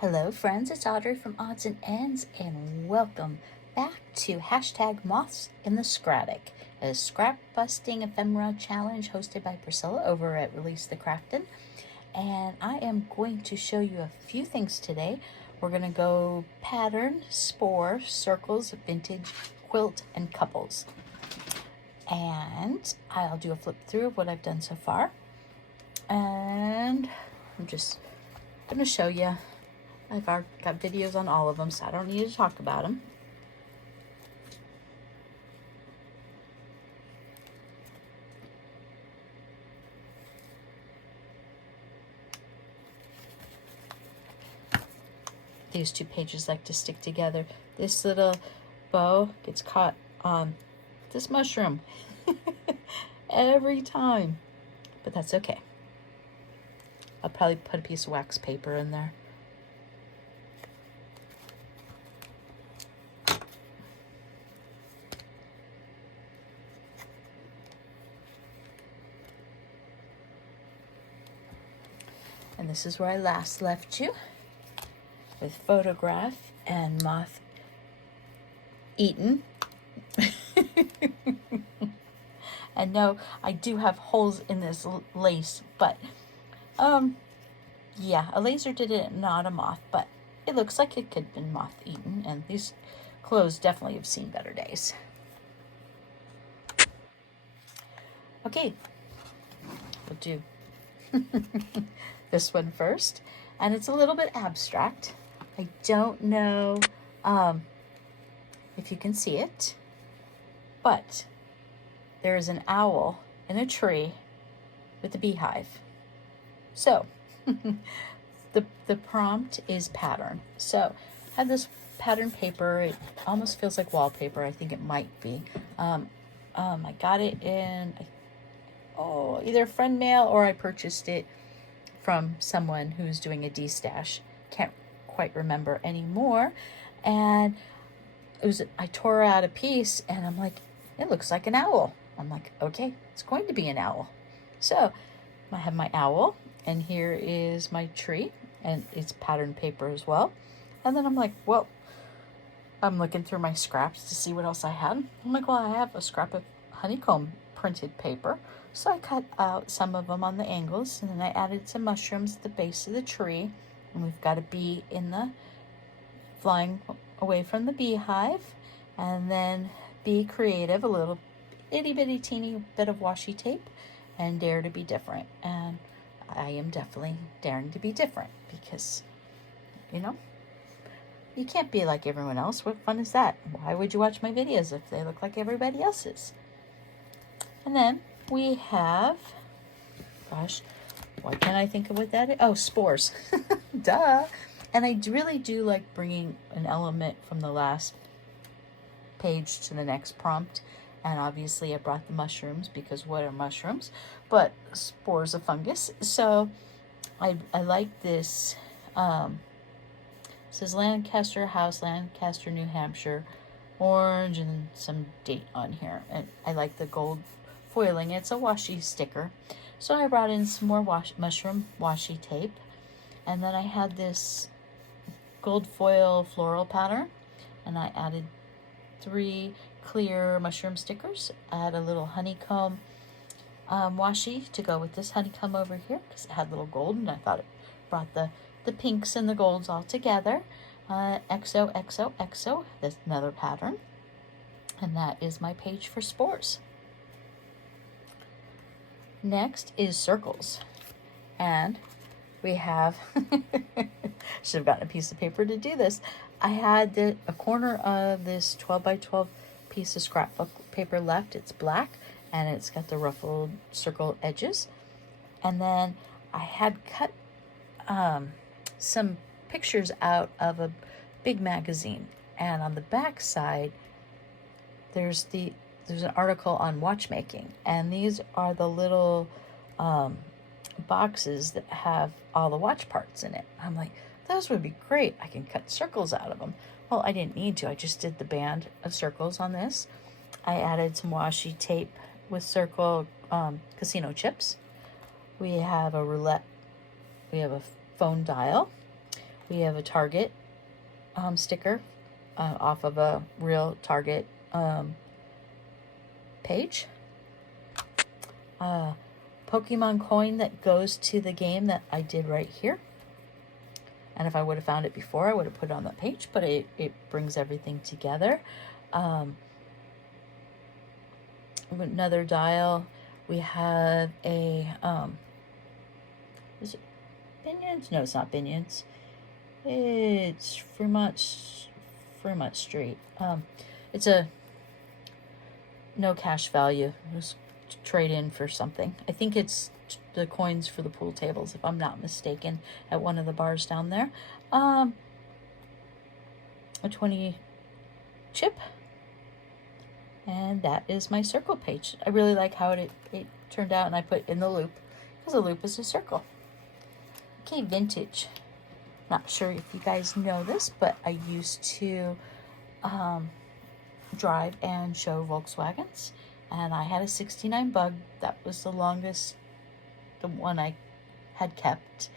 Hello friends, it's Audrey from Odds and Ends, and welcome back to hashtag Moths in the Scrapbook, a scrap busting ephemera challenge hosted by Priscilla over at Release the Craftin'. And I am going to show you a few things today. We're going to go pattern, spore, circles, vintage, quilt, and couples. And I'll do a flip through of what I've done so far. And I'm just going to show you. I've got videos on all of them, so I don't need to talk about them. These two pages like to stick together. This little bow gets caught on this mushroom every time, but that's okay. I'll probably put a piece of wax paper in there. And this is where I last left you, with photograph and moth eaten. And no, I do have holes in this lace, but yeah, a laser did it, not a moth, but it looks like it could have been moth eaten, and these clothes definitely have seen better days. Okay, we'll do this one first, and it's a little bit abstract. I don't know if you can see it, but there is an owl in a tree with a beehive. So the prompt is pattern. So I have this pattern paper. It almost feels like wallpaper. I think it might be. I got it in either friend mail, or I purchased it from someone who's doing a D-stash. Can't quite remember anymore. And I tore out a piece, and I'm like, it looks like an owl. I'm like, okay, it's going to be an owl. So I have my owl, and here is my tree, and it's pattern paper as well. And then I'm like, well, I'm looking through my scraps to see what else I had. I'm like, well, I have a scrap of honeycomb printed paper. So I cut out some of them on the angles, and then I added some mushrooms at the base of the tree. And we've got a bee in the flying away from the beehive. And then be creative, a little itty bitty teeny bit of washi tape, and dare to be different. And I am definitely daring to be different, because, you know, you can't be like everyone else. What fun is that? Why would you watch my videos if they look like everybody else's? And then we have, gosh, why can't I think of what that is? Oh, spores. Duh. And I really do like bringing an element from the last page to the next prompt. And obviously I brought the mushrooms, because what are mushrooms but spores of fungus? So I like this. It says Lancaster House, Lancaster, New Hampshire, orange, and some date on here. And I like the gold foiling. It's a washi sticker. So I brought in some more mushroom washi tape. And then I had this gold foil floral pattern, and I added 3 clear mushroom stickers. Add a little honeycomb washi to go with this honeycomb over here, because it had little gold, and I thought it brought the pinks and the golds all together. XOXOXO, that's another pattern. And that is my page for spores. Next is circles. And we have, should have gotten a piece of paper to do this. I had a corner of this 12 by 12 piece of scrapbook paper left. It's black, and it's got the ruffled circle edges. And then I had cut some pictures out of a big magazine, and on the back side there's an article on watchmaking, and these are the little boxes that have all the watch parts in it. I'm like, those would be great. I can cut circles out of them. Well, I didn't need to. I just did the band of circles on this. I added some washi tape with circle casino chips. We have a roulette. We have a phone dial. We have a Target sticker off of a real Target page. Pokemon coin that goes to the game that I did right here. And if I would have found it before, I would have put it on that page, but it brings everything together. Another dial. We have a, is it Binions? No, it's not Binions. It's Fremont Street. It's a no cash value. Just trade in for something. I think it's the coins for the pool tables, if I'm not mistaken, at one of the bars down there. A 20 chip. And that is my circle page. I really like how it turned out, and I put in the loop because a loop is a circle. Okay, vintage. Not sure if you guys know this, but I used to drive and show Volkswagens, and I had a 69 Bug. That was the longest, the one I had kept,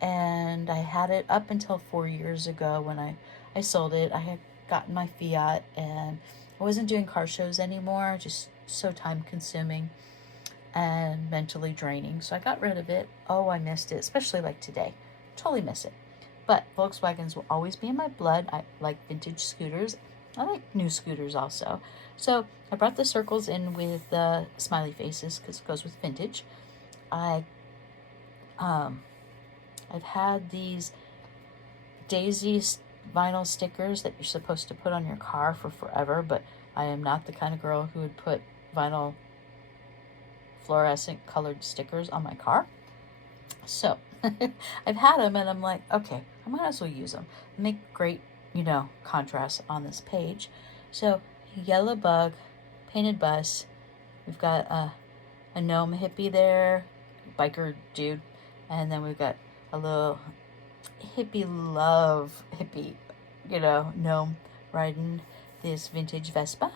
and I had it up until 4 years ago when I sold it. I had gotten my Fiat, and I wasn't doing car shows anymore, just so time consuming and mentally draining. So I got rid of it. Oh, I missed it, especially like today. Totally miss it. But Volkswagens will always be in my blood. I like vintage scooters. I like new scooters also. So I brought the circles in with smiley faces because it goes with vintage. I've had these Daisy vinyl stickers that you're supposed to put on your car for forever, but I am not the kind of girl who would put vinyl fluorescent colored stickers on my car. So I've had them, and I'm like, okay, I might as well use them. Make great, contrast on this page. So yellow bug, painted bus. We've got a gnome hippie there, biker dude, and then we've got a little hippie gnome riding this vintage Vespa.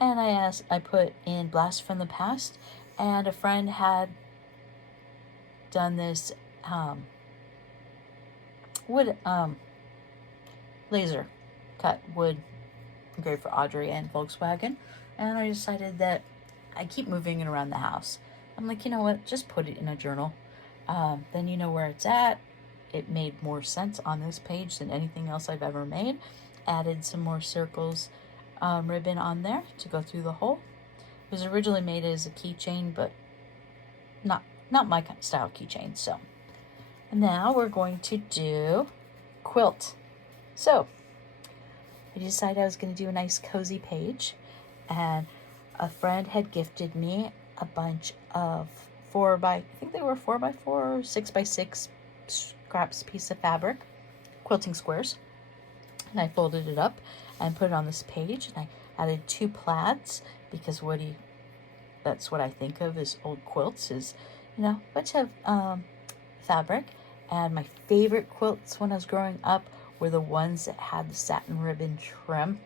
And I put in Blast from the Past, and a friend had done this wood laser cut wood engraved for Audrey and Volkswagen, and I decided that I keep moving it around the house. I'm like, you know what, just put it in a journal. Then you know where it's at. It made more sense on this page than anything else I've ever made. Added some more circles ribbon on there to go through the hole. It was originally made as a keychain, but not my kind of style keychain. So now we're going to do quilt. So I decided I was going to do a nice cozy page, and a friend had gifted me a bunch of 4x4 or 6x6 scraps piece of fabric, quilting squares, and I folded it up and put it on this page, and I added 2 plaids because that's what I think of as old quilts, is a bunch of fabric. And my favorite quilts when I was growing up were the ones that had the satin ribbon trim.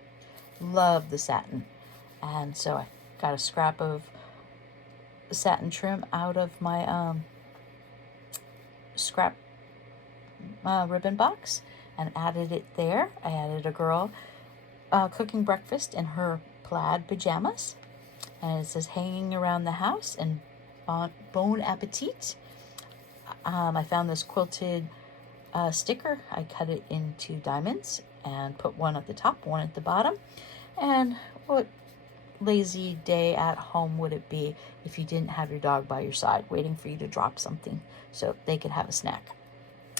Love the satin. And so I got a scrap of satin trim out of my scrap ribbon box and added it there. I added a girl cooking breakfast in her plaid pajamas, and it says hanging around the house and bon appetit. I found this quilted sticker. I cut it into diamonds and put one at the top, one at the bottom. And what lazy day at home would it be if you didn't have your dog by your side waiting for you to drop something so they could have a snack?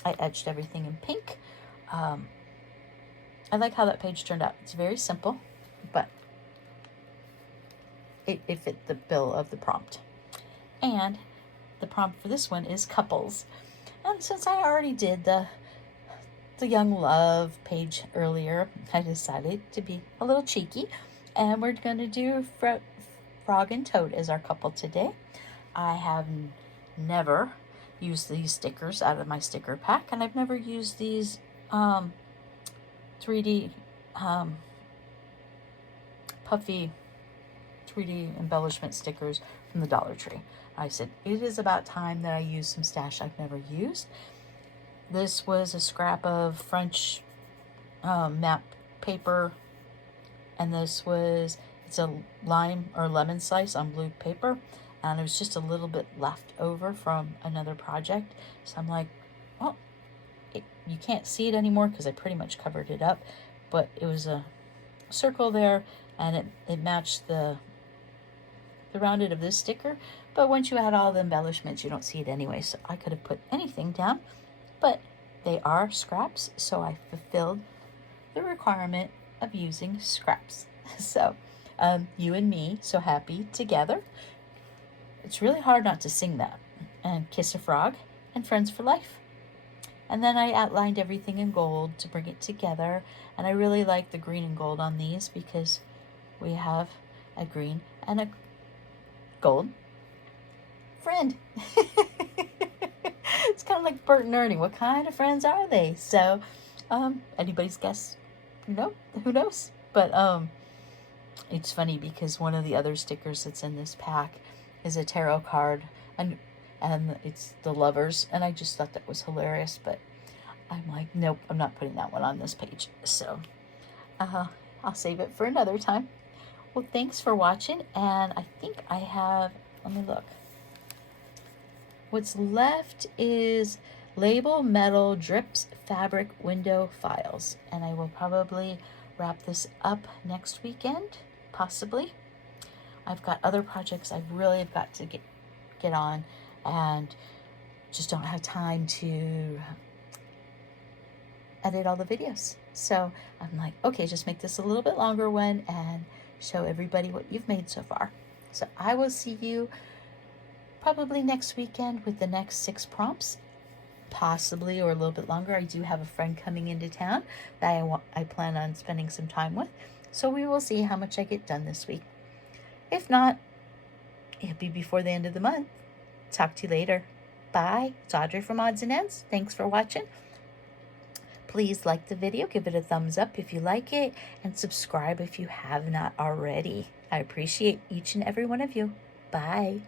I etched everything in pink. I like how that page turned out. It's very simple, but it fit the bill of the prompt. And the prompt for this one is couples. And since I already did the young love page earlier, I decided to be a little cheeky, and we're going to do Frog and Toad as our couple today. I have never used these stickers out of my sticker pack, and I've never used these 3D puffy 3D embellishment stickers from the Dollar Tree. I said, it is about time that I use some stash I've never used. This was a scrap of French map paper, and it's a lime or lemon slice on blue paper, and it was just a little bit left over from another project. So I'm like, well, you can't see it anymore because I pretty much covered it up, but it was a circle there, and it matched the rounded of this sticker. But once you add all the embellishments, you don't see it anyway, so I could have put anything down, but they are scraps, so I fulfilled the requirement of using scraps. So you and me, so happy together. It's really hard not to sing that, and Kiss a Frog and Friends for Life. And then I outlined everything in gold to bring it together, and I really like the green and gold on these because we have a green and a gold friend. It's kind of like Bert and Ernie. What kind of friends are they? So, anybody's guess? Who knows? But it's funny because one of the other stickers that's in this pack is a tarot card, and it's the Lovers, and I just thought that was hilarious. But I'm like, nope, I'm not putting that one on this page. So, I'll save it for another time. Well, thanks for watching, and I think I have. Let me look. What's left is Label Metal Drips Fabric Window Files, and I will probably wrap this up next weekend, possibly. I've got other projects I really have got to get on, and just don't have time to edit all the videos. So I'm like, okay, just make this a little bit longer one and show everybody what you've made so far. So I will see you probably next weekend with the next 6 prompts, possibly, or a little bit longer. I do have a friend coming into town that I plan on spending some time with, so we will see how much I get done this week. If not, it'll be before the end of the month. Talk to you later. Bye. It's Audrey from Odds and Ends. Thanks for watching. Please like the video, give it a thumbs up if you like it, and subscribe if you have not already. I appreciate each and every one of you. Bye.